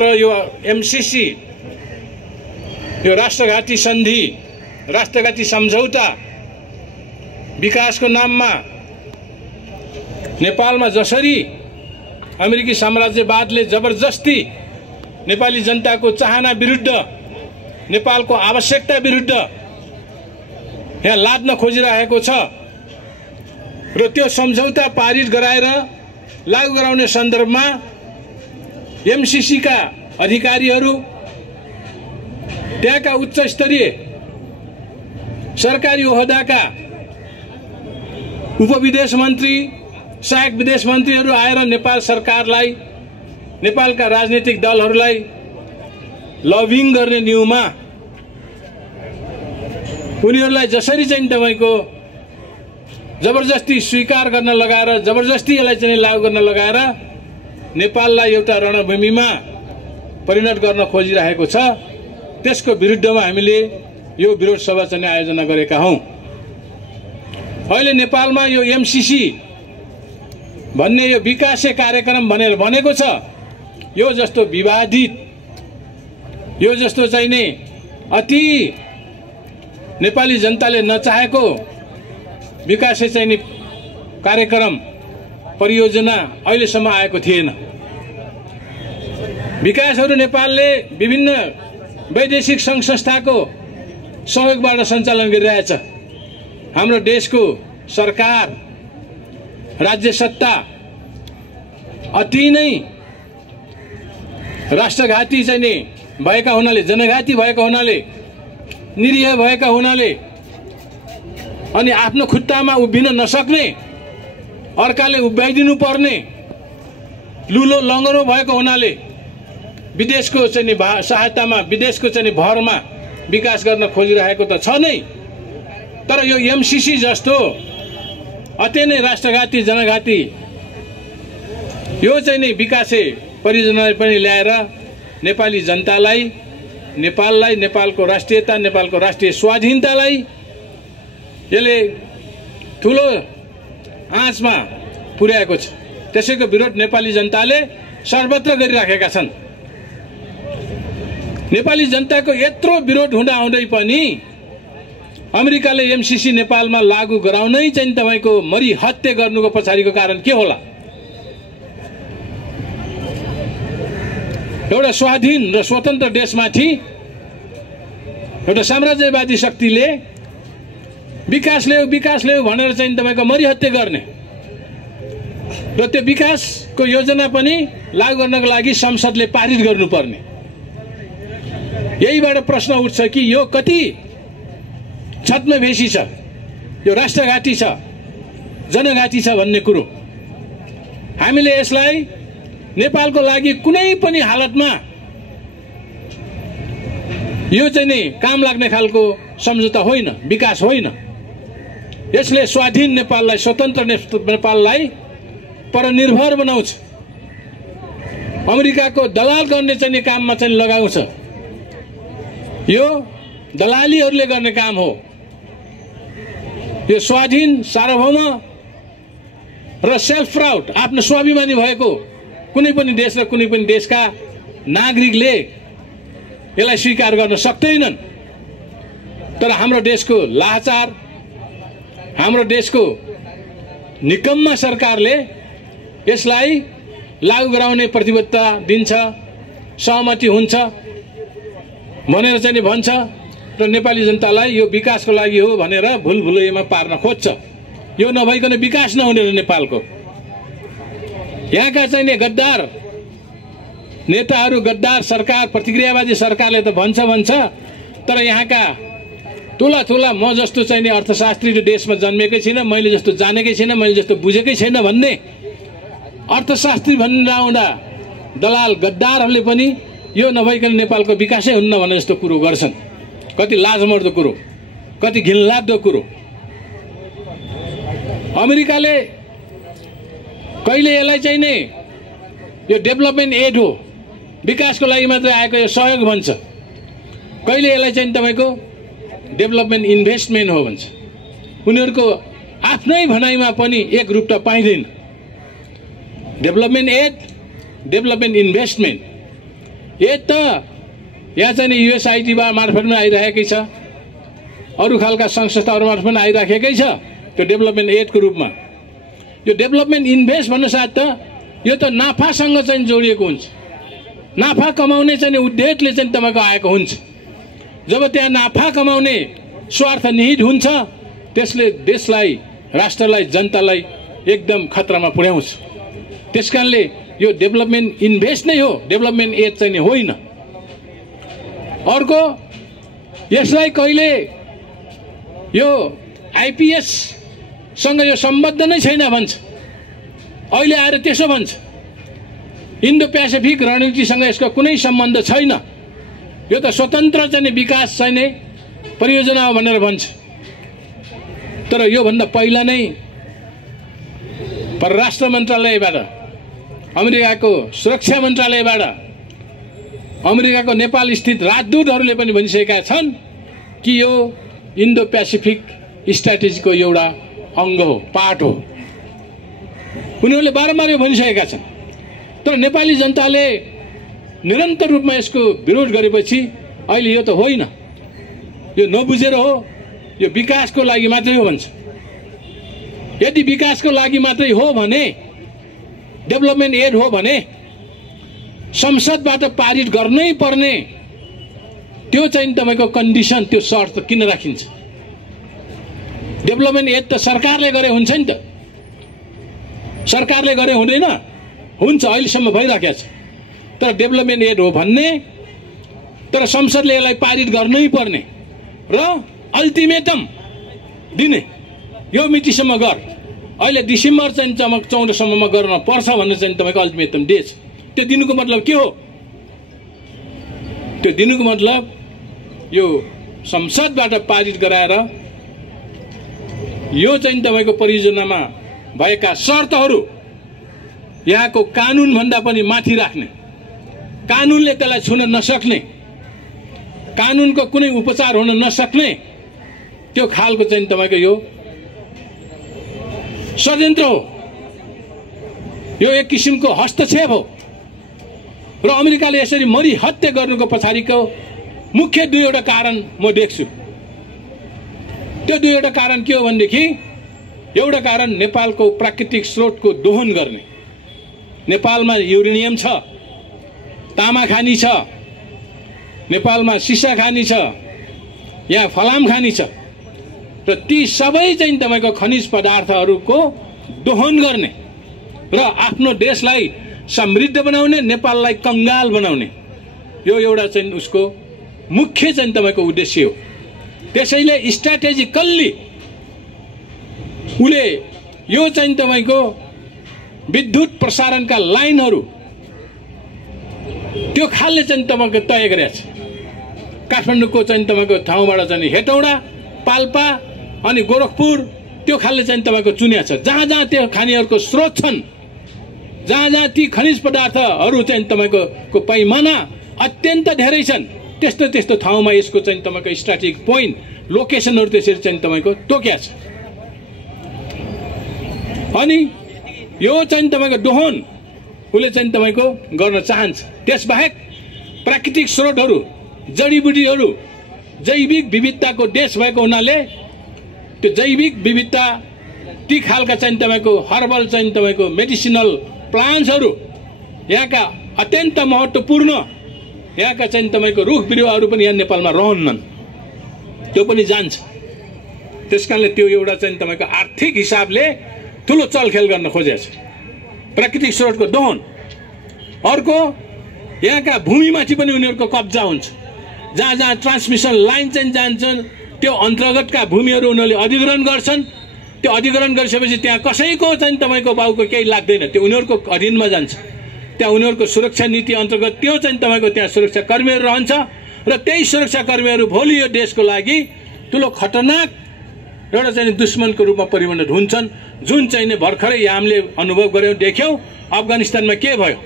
यो एमसीसी यो राष्ट्रघाती सन्धि राष्ट्रघाती सम्झौता विकासको नाममा नेपालमा जसरी अमेरिकी साम्राज्यवादले जबरजस्ती नेपाली जनताको चाहना विरुद्ध नेपालको आवश्यकता विरुद्ध यहाँ लाद्न खोजिरहेको छ र त्यो सम्झौता पारित गराएर लागू गराउने सन्दर्भमा एमसीसी का अधिकारीहरू त्यहाँका उच्च स्तरीय सरकारी ओहदाका उपविदेश मन्त्री सहायक विदेश मन्त्रीहरू आएर नेपाल सरकारलाई नेपालका राजनीतिक दलहरूलाई लबिङ गर्ने न्युमा उनीहरूलाई जसरी चाहिँ तपाईको जबरजस्ती स्वीकार गर्न लगाएर जबरजस्ती यसलाई चाहिँ लागू गर्न लगाएर नेपाललाई एउटा रणभूमिमा परिणत गर्न खोजिरहेको छ। त्यसको विरुद्धमा हामीले यो विरोध सभा चाहिँ आयोजना गरेका हौं। अहिले नेपालमा यो एमसीसी भन्ने यो विकासे कार्यक्रम भनेर भनेको छ। यो जस्तो विवादित यो जस्तो चाहिँ नि अति नेपाली जनताले नचाहेको विकासे चाहिँ नि कार्यक्रम परियोजना अहिलेसम्म आएको थिएन। विकासहरू नेपालले विभिन्न वैदेशिक संघ संस्थाको सहयोगबाट सञ्चालन गरिरहेछ। हाम्रो देशको सरकार राज्य सत्ता अति नै राष्ट्रघाती चाहिँ नि भएका हुनाले जनघाती भएका हुनाले निरीह भएका हुनाले अनि आफ्नो खुट्टामा उभिन नसक्ने अर्काले उभ्याइदिनु पर्ने लुलो लङ्गरो भएको हुनाले विदेशको चाहिँ सहायतामा विदेशको चाहिँ भरमा विकास गर्न खोजिरहेको त छ नै। तर यो एमसीसी जस्तो अति नै राष्ट्रघाती जनघाती यो चाहिँ नि विकासे परियोजना पनि ल्याएर नेपाली जनतालाई नेपाललाई नेपालको राष्ट्रियता नेपालको राष्ट्रिय स्वाधीनतालाई यसले ठुलो आँचमा पुर्याएको छ। त्यसैको विरोध नेपाली जनताले सर्वत्र गरिराखेका छन्। नेपाली जनताको यत्रो विरोध हुँदा हुँदै पनि अमेरिकाले एमसीसी नेपालमा लागू गराउनै चाहिँ तपाईको मरी हत्या गर्नुको पछाडिको कारण के होला? एउटा स्वाधीन र स्वतन्त्र देशमाथि एउटा साम्राज्यवादी शक्तिले विकास ल्याऊ भनेर चाहिँ तपाईको मरी हत्या गर्ने र त्यो विकासको योजना पनि लागू गर्नको लागि संसदले पारित गर्नुपर्ने। यहीबाट प्रश्न उठ्छ कि यो कति छद्मवेशी छ, यो राष्ट्रघाती छ, जनघाती छ भन्ने कुरो। हामीले यसलाई नेपालको लागि कुनै पनि हालतमा यो चाहिँ नि काम लाग्ने खालको सम्झौता होइन, विकास होइन। यसले स्वाधीन नेपाललाई स्वतन्त्र नेपाललाई परनिर्भर बनाउँछ। अमेरिकाको दलाल गर्ने चाहिँ काममा चाहिँ लगाउँछ। यो दलालीहरूले गर्ने काम हो। यो स्वाधीन सार्वभौम र सेल्फ प्राउड आफ्नो स्वाभिमानी भएको कुनै पनि देश र कुनै पनि देशका नागरिकले यसलाई स्वीकार गर्न सक्दैनन्। तर हाम्रो देशको लाचार हाम्रो देशको निकम्मा सरकारले यसलाई लागू गराउने प्रतिबद्धता दिन्छ, सहमति हुन्छ भनेर चाहिँ भन्छ र नेपाली जनतालाई यो विकासको लागि हो भनेर भुलभुलैयामा पार्न खोज्छ। यो नभइकन विकास नहुने नेपालको। यहाँका चाहिँ गद्दार नेताहरू गद्दार सरकार प्रतिक्रियावादी सरकारले त भन्छ तर यहाँका ठुला म जस्तो चाहिँ अर्थशास्त्री देशमा जन्मेकै छैन, मैले जस्तो जानेकै छैन, मैले जस्तो बुझेकै छैन भन्ने अर्थशास्त्री भन्ने आउँदा दलाल गद्दारहरूले पनि यो नभइकन नेपालको विकासै हुन्न भन्ने जस्तो कुरो गर्छन्। कति लाजमर्दो कुरो, कति घिनलाग्दो कुरो। अमेरिकाले कहिले यसलाई चाहिँ नि यो डेभलपमेन्ट एड हो, विकासको लागि मात्रै आएको यो सहयोग भन्छ। कहिले यसलाई चाहिँ तपाईको डेभलपमेन्ट इन्भेस्टमेन्ट हो भन्छ। उनीहरूको आफ्नै भनाइमा पनि एक रूपता पाइँदैन। Development aid development investment aid त यहाँ चाहिँ नि युएसआइडी मार्फतमा आइरहेकै छ, अरू खालका संस्थाहरू मार्फतमा आइराखेकै छ त्यो डेभलपमेन्ट एडको रूपमा। यो डेभलपमेन्ट इन्भेस्ट भन्नुसाथ त यो त नाफासँग चाहिँ जोडिएको हुन्छ। नाफा कमाउने चाहिँ उद्देश्यले चाहिँ तपाईँको आएको हुन्छ। जब त्यहाँ नाफा कमाउने स्वार्थ निहित हुन्छ त्यसले देशलाई, राष्ट्रलाई, जनतालाई एकदम खतरामा पुर्याउँछ। त्यसकारणले यो डेभलपमेन्ट इन्भेस्ट नै हो, डेभलपमेन्ट एड चाहिँ होइन। अर्को, यसलाई कहिले यो आइपिएससँग यो सम्बद्ध नै छैन भन्छ, अहिले आएर त्यसो भन्छ। इन्डो पेसिफिक रणनीतिसँग यसको कुनै सम्बन्ध छैन, यो त स्वतन्त्र चाहिँ विकास चाहिने परियोजना हो भनेर भन्छ। तर योभन्दा पहिला नै परराष्ट्र मन्त्रालयबाट, अमेरिकाको सुरक्षा मन्त्रालयबाट, अमेरिकाको नेपाल स्थित राजदूतहरूले पनि भनिसकेका छन् कि यो इन्डो पेसिफिक स्ट्राटेजीको एउटा अङ्ग हो, पार्ट हो। उनीहरूले बारम्बार यो भनिसकेका छन्। तर नेपाली जनताले निरन्तर रूपमा यसको विरोध गरेपछि अहिले यो त होइन, यो नबुझेर हो, यो विकासको लागि मात्रै हो भन्छ। यदि विकासको लागि मात्रै हो भने, डेभलपमेन्ट एड हो भने संसदबाट पारित गर्नै पर्ने त्यो चाहिँ तपाईँको कन्डिसन, त्यो शर्त किन राखिन्छ? डेभलपमेन्ट एड त सरकारले गरे हुन्छ नि त, सरकारले गरे हुँदैन? हुन्छ, अहिलेसम्म भइराखेको छ। तर डेभलपमेन्ट एड हो भन्ने, तर संसदले यसलाई पारित गर्नै पर्ने र अल्टिमेटम दिने, यो मितिसम्म गर, अहिले डिसेम्बर चाहिँ 14सम्ममा गर्न पर्छ भन्ने चाहिँ तपाईँको अल्टिमेटम डे छ। त्यो दिनुको मतलब के हो? त्यो दिनुको मतलब यो संसदबाट पारित गराएर यो चाहिँ तपाईँको परियोजनामा भएका शर्तहरू यहाँको कानुनभन्दा पनि माथि राख्ने, कानुनले त्यसलाई छुन नसक्ने, कानुनको कुनै उपचार हुन नसक्ने त्यो खालको चाहिँ तपाईँको यो षड्यन्त्र हो, यो एक किसिमको हस्तक्षेप हो। र अमेरिकाले यसरी मरी हत्या गर्नुको पछाडिको मुख्य दुईवटा कारण म देख्छु। त्यो दुईवटा कारण के हो भनेदेखि, एउटा कारण नेपालको प्राकृतिक स्रोतको दोहन गर्ने। नेपालमा युरेनियम छ, तामा खानी छ, नेपालमा सिसा खानी छ, यहाँ फलाम खानी छ, र ती सबै चाहिँ तपाईँको खनिज पदार्थहरूको दोहन गर्ने र आफ्नो देशलाई समृद्ध बनाउने, नेपाललाई कंगाल बनाउने, यो एउटा चाहिँ उसको मुख्य चाहिँ तपाईँको उद्देश्य हो। त्यसैले स्ट्राटेजिकल्ली उले यो चाहिँ तपाईँको विद्युत प्रसारणका लाइनहरू त्यो खालले चाहिँ तपाईँको तय गरेछ। काठमाडौँको चाहिँ तपाईँको ठाउँबाट चाहिँ हेटौडा, पाल्पा अनि गोरखपुर त्यो खालले चाहिँ तपाईँको चुनिया छ। जहाँ जहाँ त्यो खानीहरूको स्रोत छन्, जहाँ जहाँ ती खनिज पदार्थहरू चाहिँ तपाईँको पैमाना अत्यन्त धेरै छन्, त्यस्तो त्यस्तो ठाउँमा यसको चाहिँ तपाईँको स्ट्राटेजिक पोइन्ट, लोकेसनहरू त्यसरी चाहिँ तपाईँको तोकिया छ। अनि यो चाहिँ तपाईँको दोहन उसले चाहिँ तपाईँको गर्न चाहन्छ। त्यसबाहेक प्राकृतिक स्रोतहरू, जडीबुटीहरू, जैविक विविधताको देश भएको हुनाले त्यो जैविक विविधता, ती खालका चाहिँ तपाईँको हर्बल चाहिँ तपाईँको मेडिसिनल प्लान्ट्सहरू यहाँका अत्यन्त महत्त्वपूर्ण, यहाँका चाहिँ तपाईँको रुख बिरुवाहरू पनि यहाँ नेपालमा रहन्नन्, त्यो पनि जान्छ। त्यसकारणले त्यो एउटा चाहिँ तपाईँको आर्थिक हिसाबले ठुलो चलखेल गर्न खोजेको छ, प्राकृतिक स्रोतको दोहन। अर्को, यहाँका भूमिमाथि पनि उनीहरूको कब्जा हुन्छ। जहाँ जहाँ ट्रान्समिसन लाइन चाहिँ जान्छन् त्यो अन्तर्गतका भूमिहरू उनीहरूले अधिग्रहण गर्छन्। त्यो अधिग्रहण गरिसकेपछि त्यहाँ कसैको चाहिँ तपाईँको बाउको केही लाग्दैन, त्यो उनीहरूको अधीनमा जान्छ। त्यहाँ उनीहरूको सुरक्षा नीति अन्तर्गत त्यो चाहिँ तपाईँको त्यहाँ सुरक्षा कर्मीहरू रहन्छ र त्यही सुरक्षा कर्मीहरू भोलि यो देशको लागि ठुलो खतरनाक एउटा चाहिँ दुश्मनको रूपमा परिवर्तित हुन्छन्, जुन चाहिँ भर्खरै हामीले अनुभव गऱ्यौँ, देख्यौँ। अफगानिस्तानमा के भयो,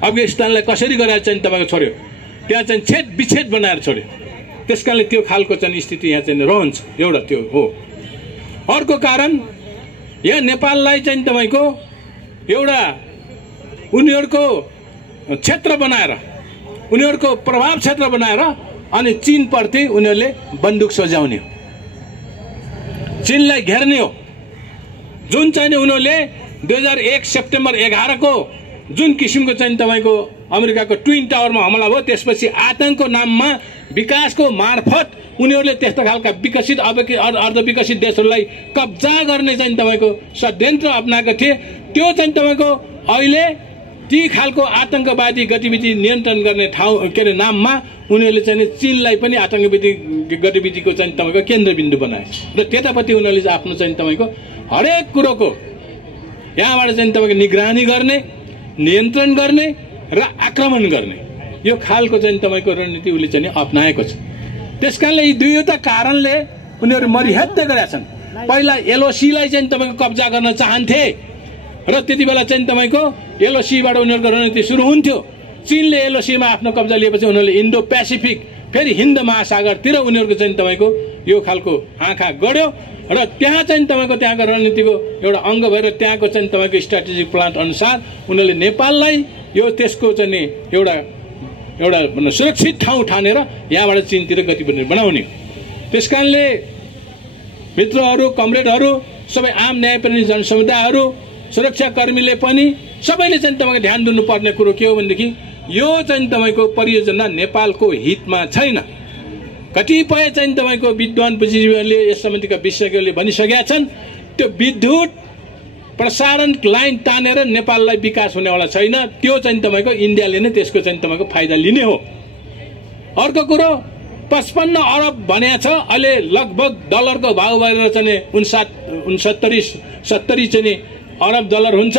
अफगानिस्तानलाई कसरी गरेर चाहिँ तपाईँको छोड्यो, त्यहाँ चाहिँ छेद विच्छेद बनाएर छोड्यो। त्यसकारणले त्यो खालको चाहिँ स्थिति यहाँ चाहिँ रहन्छ, एउटा त्यो हो। अर्को कारण, यहाँ नेपाललाई चाहिँ तपाईँको एउटा उनीहरूको क्षेत्र बनाएर उनीहरूको प्रभाव क्षेत्र बनाएर अनि चीनप्रति उनीहरूले बन्दुक सजाउने हो, चीनलाई घेर्ने हो। जुन चाहिँ उनीहरूले 2001 सेप्टेम्बर 11 को जुन किसिमको चाहिँ तपाईँको अमेरिकाको ट्विन टावरमा हमला भयो, त्यसपछि आतंकको नाममा विकासको मार्फत उनीहरूले त्यस्तो खालका विकसित अर्धविकसित देशहरूलाई कब्जा गर्ने चाहिँ तपाईँको षड्यन्त्र अप्नाएका थिए। त्यो चाहिँ तपाईँको अहिले ती खालको आतंकवादी गतिविधि नियन्त्रण गर्ने ठाउँ के अरे नाममा उनीहरूले चाहिँ चीनलाई पनि आतंकवादी गतिविधिको चाहिँ तपाईँको केन्द्रबिन्दु बनाए र त्यतापट्टि उनीहरूले आफ्नो चाहिँ तपाईँको हरेक कुरोको यहाँबाट चाहिँ तपाईँको निगरानी गर्ने, नियन्त्रण गर्ने र आक्रमण गर्ने यो खालको चाहिँ तपाईँको रणनीति उसले चाहिँ अप्नाएको छ। त्यसकारणले यी दुईवटा कारणले उनीहरू मरिहत्ते गरेका छन्। पहिला एलओसीलाई चाहिँ तपाईँको कब्जा गर्न चाहन्थे र त्यति बेला चाहिँ तपाईँको एलओसीबाट उनीहरूको रणनीति सुरु हुन्थ्यो। चीनले एलओसीमा आफ्नो कब्जा लिएपछि उनीहरूले इन्डो पेसिफिक फेरि हिन्द महासागरतिर उनीहरूको चाहिँ तपाईँको यो खालको आँखा गढ्यो र त्यहाँ चाहिँ तपाईँको त्यहाँको रणनीतिको एउटा अङ्ग भएर त्यहाँको चाहिँ तपाईँको स्ट्राटेजिक प्लान अनुसार उनीहरूले नेपाललाई यो त्यसको चाहिँ एउटा सुरक्षित ठाउँ ठानेर यहाँबाट चीनतिर गति बनाउने। त्यसकारणले मित्रहरू, कमरेडहरू, सबै आम न्यायप्रेमी जनसमुदायहरू, सुरक्षाकर्मीले पनि सबैले चाहिँ तपाईँको ध्यान दिनुपर्ने कुरो के हो भनेदेखि यो चाहिँ तपाईँको परियोजना नेपालको हितमा छैन। कतिपय चाहिँ तपाईँको विद्वान बुद्धिजीवीहरूले यस सम्बन्धीका विशेषज्ञहरूले भनिसकेका छन् त्यो विद्युत प्रसारण लाइन तानेर नेपाललाई विकास हुनेवाला छैन। त्यो चाहिँ तपाईँको इन्डियाले नै त्यसको चाहिँ तपाईँको फाइदा लिने हो। अर्को कुरो 55 अरब भनेको छ, अहिले लगभग डलरको भाउ भएर चाहिँ 70 चाहिँ अरब डलर हुन्छ।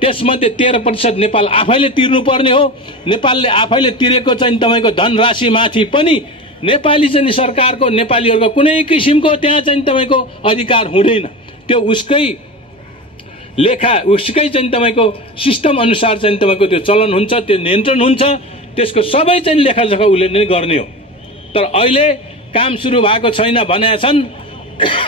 त्यसमध्ये 13% नेपाल आफैले तिर्नुपर्ने हो। नेपालले आफैले तिरेको चाहिँ तपाईँको धनराशिमाथि पनि नेपाली चाहिँ सरकारको, नेपालीहरूको कुनै किसिमको त्यहाँ चाहिँ तपाईँको अधिकार हुँदैन। त्यो उसकै लेखा, उसकै चाहिँ तपाईँको सिस्टम अनुसार चाहिँ तपाईँको त्यो चलन हुन्छ, त्यो नियन्त्रण हुन्छ। त्यसको सबै चाहिँ लेखाजोखा उसले नै गर्ने हो। तर अहिले काम सुरु भएको छैन भनेका छन्,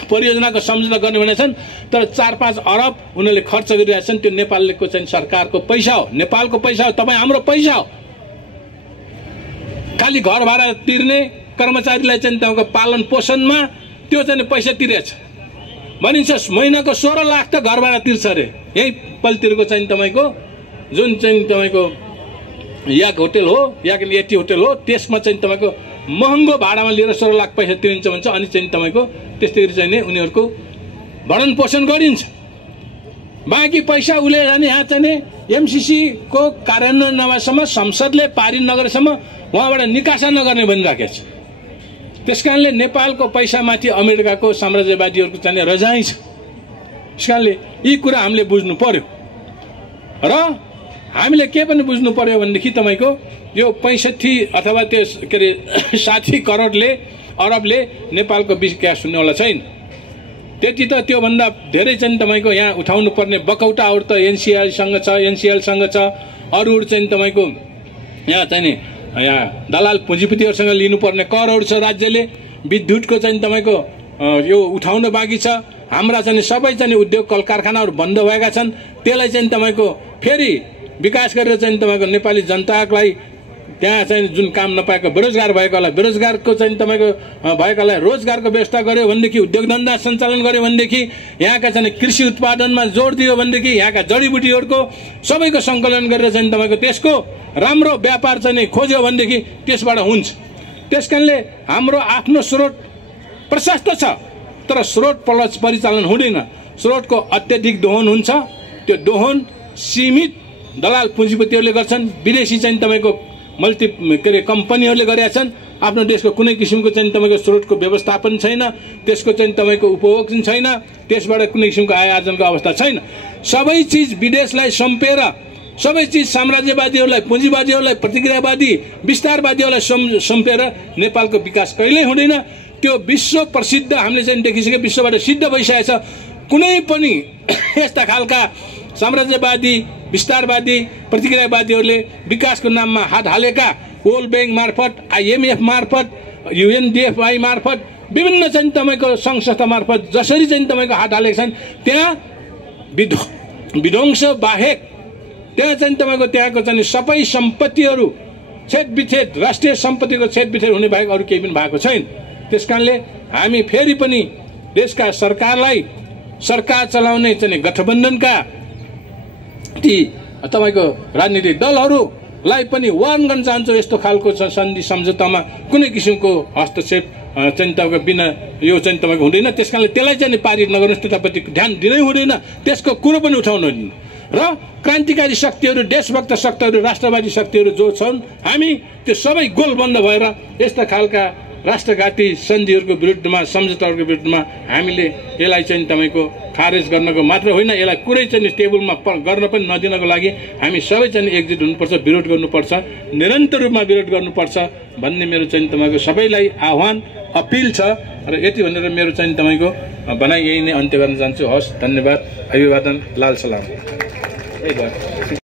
परियोजनाको सम्झौता गर्ने भनेका छन्। तर 4-5 अरब उनीहरूले खर्च गरिरहेका छन्। त्यो नेपालको चाहिँ सरकारको पैसा हो, नेपालको पैसा हो, तपाईँ हाम्रो पैसा हो। खालि घर भाडा तिर्ने, कर्मचारीलाई चाहिँ तपाईँको पालन पोषणमा त्यो चाहिँ पैसा तिरेछ भनिन्छ। महिनाको 16 लाख त घर भाडा तिर्छ अरे। यही पलतिरको चाहिँ तपाईँको जुन चाहिँ तपाईँको याक होटल हो, याक एटी होटल हो, त्यसमा चाहिँ तपाईँको महँगो भाडामा लिएर 16 लाख पैसा तिरिन्छ भन्छ। अनि चाहिँ तपाईँको त्यस्तै गरी चाहिँ उनीहरूको भरण पोषण गरिन्छ। बाँकी पैसा उसले जाने यहाँ चाहिँ एमसीसी को कार्यान्वयन नभएसम्म, संसदले पारित नगरेसम्म उहाँबाट निकासा नगर्ने भनिराखेको छ। त्यसकारणले नेपालको पैसामाथि अमेरिकाको साम्राज्यवादीहरूको चाहिँ रजाइ छ। त्यसकारणले यी कुरा हामीले बुझ्नु पर्यो र हामीले के पनि बुझ्नु पर्यो भनेदेखि तपाईँको यो 65 अथवा त्यो के अरे 60 करोडले अरबले नेपालको विकास हुनेवाला छैन। त्यति त त्योभन्दा धेरै चाहिँ तपाईँको यहाँ उठाउनु पर्ने बकौटाहरू त एनसीएलसँग छ, एनसीएलसँग छ, अरूहरू चाहिँ तपाईँको यहाँ चाहिँ यहाँ दलाल पुँजीपतिहरूसँग लिनुपर्ने करहरू छ। राज्यले विद्युतको चाहिँ तपाईँको यो उठाउन बाँकी छ। हाम्रा चाहिँ सबै चाहिँ उद्योग कल कारखानाहरू बन्द भएका छन्। त्यसलाई चाहिँ तपाईँको फेरि विकास गरेर चाहिँ तपाईँको नेपाली जनतालाई त्यहाँ चाहिँ जुन काम नपाएको बेरोजगार भएकोलाई, बेरोजगारको चाहिँ तपाईँको भएकोलाई रोजगारको व्यवस्था गर्यो भनेदेखि, उद्योग धन्दा सञ्चालन गर्यो भनेदेखि, यहाँका चाहिँ कृषि उत्पादनमा जोड दियो भनेदेखि, यहाँका जडीबुटीहरूको सबैको सङ्कलन गरेर चाहिँ तपाईँको त्यसको राम्रो व्यापार चाहिँ खोज्यो भनेदेखि त्यसबाट हुन्छ। त्यसकारणले हाम्रो आफ्नो स्रोत प्रशस्त छ, तर स्रोत परिचालन हुँदैन। स्रोतको अत्यधिक दोहन हुन्छ। त्यो दोहन सीमित दलाल पुँजीपतिहरूले गर्छन्, विदेशी चाहिँ तपाईँको मल्टी के अरे कम्पनीहरूले गरेका छन्। आफ्नो देशको कुनै किसिमको चाहिँ तपाईँको स्रोतको व्यवस्थापन छैन, त्यसको चाहिँ तपाईँको उपभोग चाहिँ छैन, त्यसबाट कुनै किसिमको आय आर्जनको अवस्था छैन। सबै चिज विदेशलाई सम्पेर, सबै चिज साम्राज्यवादीहरूलाई, पुँजीवादीहरूलाई, प्रतिक्रियावादी विस्तारवादीहरूलाई सम्पेर नेपालको विकास कहिल्यै हुँदैन। त्यो विश्व प्रसिद्ध हामीले चाहिँ देखिसके, विश्वबाट सिद्ध भइसकेको छ। कुनै पनि यस्ता खालका साम्राज्यवादी, विस्तारवादी, प्रतिक्रियावादीहरूले विकासको नाममा हात हालेका वर्ल्ड ब्याङ्क मार्फत, आइएमएफ मार्फत, युएनडिएफआई मार्फत, विभिन्न चाहिँ तपाईँको सङ्घ संस्था मार्फत जसरी चाहिँ तपाईँको हात हालेका छन्, त्यहाँ विध्वंस बाहेक त्यहाँ चाहिँ तपाईँको त्यहाँको चाहिँ सबै सम्पत्तिहरू छेदविच्छेद राष्ट्रिय सम्पत्तिको छेदविच्छेद हुने बाहेक अरू केही पनि भएको छैन। त्यसकारणले हामी फेरि पनि देशका सरकारलाई सरकार चलाउने चाहिँ गठबन्धनका ती तपाईको राजनीतिक दलहरूलाई पनि वार्न गर्न चाहन्छु। यस्तो खालको सन्धि सम्झौतामा कुनै किसिमको हस्तक्षेप चाहिँ तपाईँको बिना यो चाहिँ तपाईँको हुँदैन। त्यसकारणले त्यसलाई चाहिँ पारित नगर्नुहोस्, त्यतापट्टि ध्यान दिनै हुँदैन, त्यसको कुरो पनि उठाउनु हुँदैन। र क्रान्तिकारी शक्तिहरू, देशभक्त शक्तिहरू, राष्ट्रवादी शक्तिहरू जो छन्, हामी त्यो सबै गोलबन्द भएर यस्ता खालका राष्ट्रघाती सन्धिहरूको विरुद्धमा, सम्झौताहरूको विरुद्धमा हामीले यसलाई चाहिँ तपाईँको खारेज गर्नको मात्र होइन, यसलाई कुरै चाहिँ टेबलमा गर्न पनि नदिनको लागि हामी सबै चाहिँ एकजुट हुनुपर्छ, विरोध गर्नुपर्छ, निरन्तर रूपमा विरोध गर्नुपर्छ भन्ने मेरो चाहिँ तपाईँको सबैलाई आह्वान अपिल छ। र यति भनेर मेरो चाहिँ तपाईँको भनाइ यही नै अन्त्य गर्न चाहन्छु। हस्, धन्यवाद, अभिवादन, लाल सलाम।